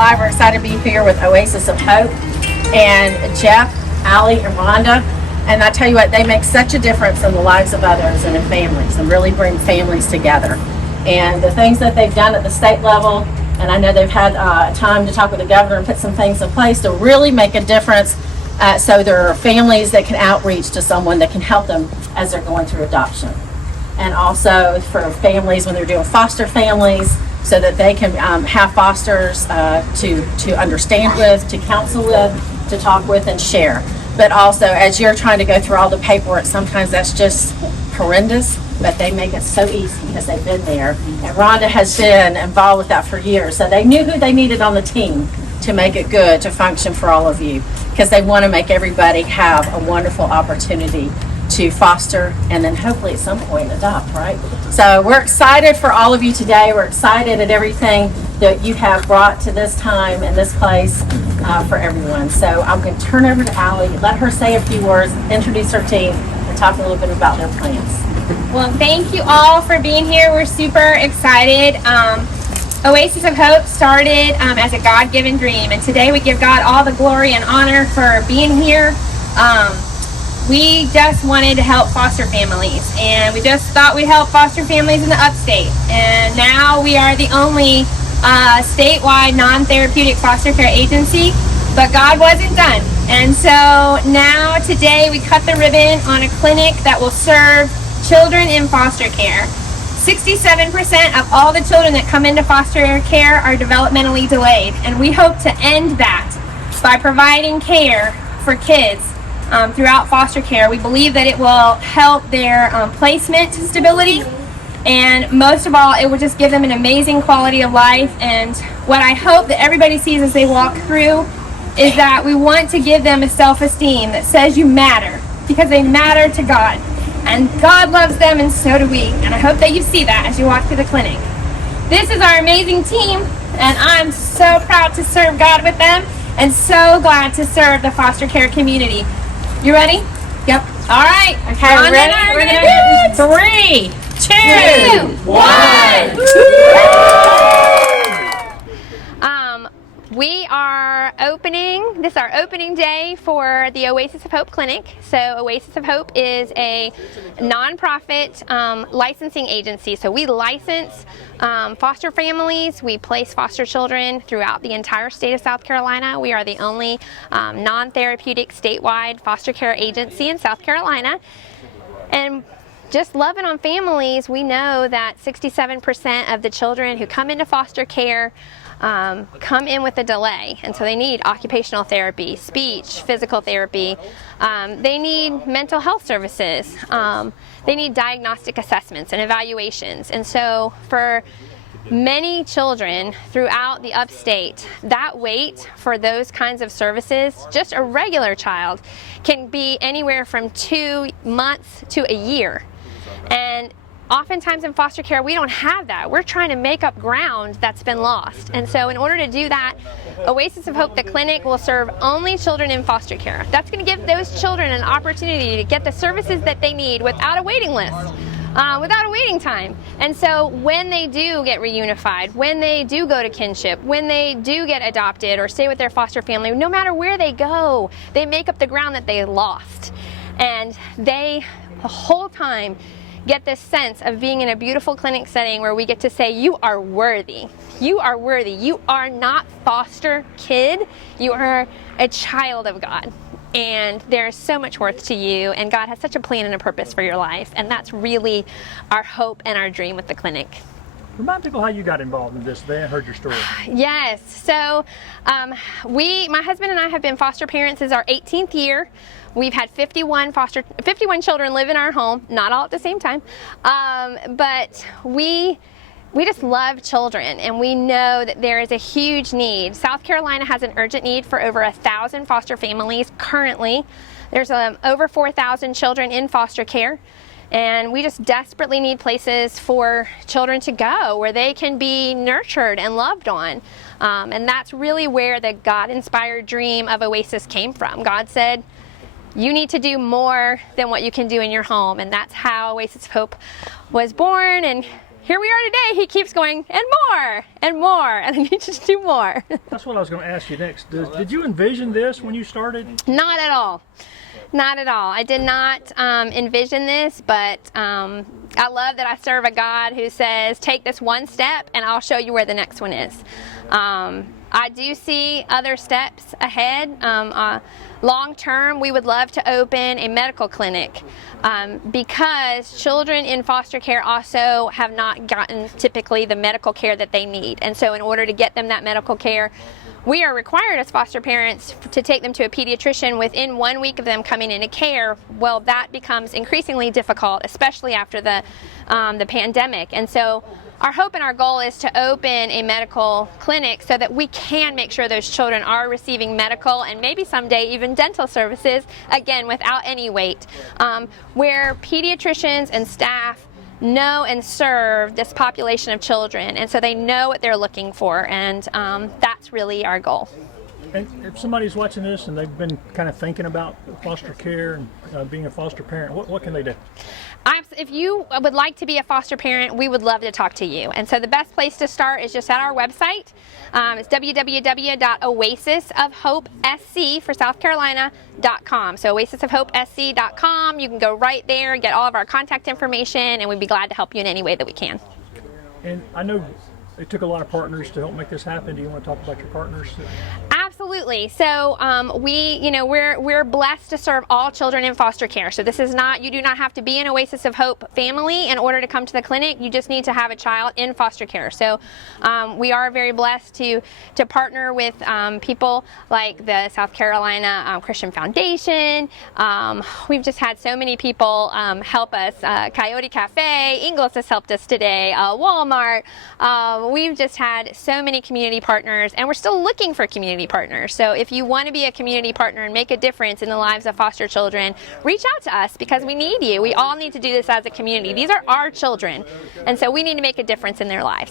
July. We're excited to be here with Oasis of Hope and Jeff, Allie, and Rhonda. And I tell you what, they make such a difference in the lives of others and in families, and really bring families together. And the things that they've done at the state level, and I know they've had time to talk with the governor and put some things in place to really make a difference. So there are families that can outreach to someone that can help them as they're going through adoption. And also for families when they're doing foster families, so that they can have fosters to understand with, to counsel with, to talk with and share. But also as you're trying to go through all the paperwork, sometimes that's just horrendous, but they make it so easy because they've been there. And Rhonda has been involved with that for years. So they knew who they needed on the team to make it good, to function for all of you, because they want to make everybody have a wonderful opportunity to foster and then hopefully at some point adopt, right? So we're excited for all of you today. We're excited at everything that you have brought to this time and this place for everyone. So I'm going to turn over to Allie, let her say a few words, introduce her team, and talk a little bit about their plans. Well, thank you all for being here. We're super excited. Oasis of Hope started as a God-given dream, and today we give God all the glory and honor for being here. We just wanted to help foster families, and we just thought we'd help foster families in the upstate. And now we are the only statewide non-therapeutic foster care agency, but God wasn't done. And so now today we cut the ribbon on a clinic that will serve children in foster care. 67% of all the children that come into foster care are developmentally delayed, and we hope to end that by providing care for kids throughout foster care. We believe that it will help their placement stability, and most of all, it will just give them an amazing quality of life. And what I hope that everybody sees as they walk through is that we want to give them a self-esteem that says you matter, because they matter to God. And God loves them, and so do we. And I hope that you see that as you walk through the clinic. This is our amazing team, and I'm so proud to serve God with them, and so glad to serve the foster care community. You ready? Yep. All right. Okay, ready? We're going to 3, 2, 1. We are opening, this is our opening day for the Oasis of Hope Clinic. So Oasis of Hope is a nonprofit licensing agency. So we license foster families. We place foster children throughout the entire state of South Carolina. We are the only non-therapeutic statewide foster care agency in South Carolina. And just loving on families, we know that 67% of the children who come into foster care come in with a delay, and so they need occupational therapy, speech, physical therapy. They need mental health services. They need diagnostic assessments and evaluations. And so for many children throughout the upstate, that wait for those kinds of services, just a regular child, can be anywhere from 2 months to a year. And oftentimes in foster care, we don't have that. We're trying to make up ground that's been lost. And so in order to do that, Oasis of Hope, the clinic, will serve only children in foster care. That's going to give those children an opportunity to get the services that they need without a waiting list, without a waiting time. And so when they do get reunified, when they do go to kinship, when they do get adopted or stay with their foster family, no matter where they go, they make up the ground that they lost. And they, the whole time, get this sense of being in a beautiful clinic setting where we get to say, you are worthy. You are worthy. You are not foster kid. You are a child of God. And there is so much worth to you, and God has such a plan and a purpose for your life. And that's really our hope and our dream with the clinic. Remind people how you got involved in this. They heard your story. Yes. So my husband and I have been foster parents. This is our 18th year. We've had 51 children live in our home, not all at the same time, but we just love children, and we know that there is a huge need. South Carolina has an urgent need for over 1,000 foster families currently. There's over 4,000 children in foster care, and we just desperately need places for children to go where they can be nurtured and loved on. And that's really where the God-inspired dream of Oasis came from. God said, you need to do more than what you can do in your home, and that's how Oasis of Hope was born. And here we are today. He keeps going, and more, and more, and I need you to do more. That's what I was going to ask you next. Did you envision this when you started? Not at all. Not at all. I did not envision this, but I love that I serve a God who says, take this one step and I'll show you where the next one is. I do see other steps ahead. Long term, we would love to open a medical clinic because children in foster care also have not gotten typically the medical care that they need. And so in order to get them that medical care, we are required as foster parents to take them to a pediatrician within 1 week of them coming into care. Well, that becomes increasingly difficult, especially after the pandemic. And so our hope and our goal is to open a medical clinic so that we can make sure those children are receiving medical and maybe someday even dental services, again, without any wait, where pediatricians and staff know and serve this population of children, and so they know what they're looking for, and that's really our goal. And if somebody's watching this and they've been kind of thinking about foster care and being a foster parent, what can they do? If you would like to be a foster parent, we would love to talk to you. And so the best place to start is just at our website. It's www.oasisofhopesc for South Carolina.com. So oasisofhopesc.com. You can go right there, get all of our contact information, and we'd be glad to help you in any way that we can. And I know it took a lot of partners to help make this happen. Do you want to talk about your partners? Absolutely. So we're blessed to serve all children in foster care. So this is not, you do not have to be an Oasis of Hope family in order to come to the clinic. You just need to have a child in foster care. So we are very blessed to partner with people like the South Carolina Christian Foundation. We've just had so many people help us. Coyote Cafe, Ingles has helped us today, Walmart. We've just had so many community partners, and we're still looking for community partners. So if you want to be a community partner and make a difference in the lives of foster children, reach out to us because we need you. We all need to do this as a community. These are our children, and so we need to make a difference in their lives.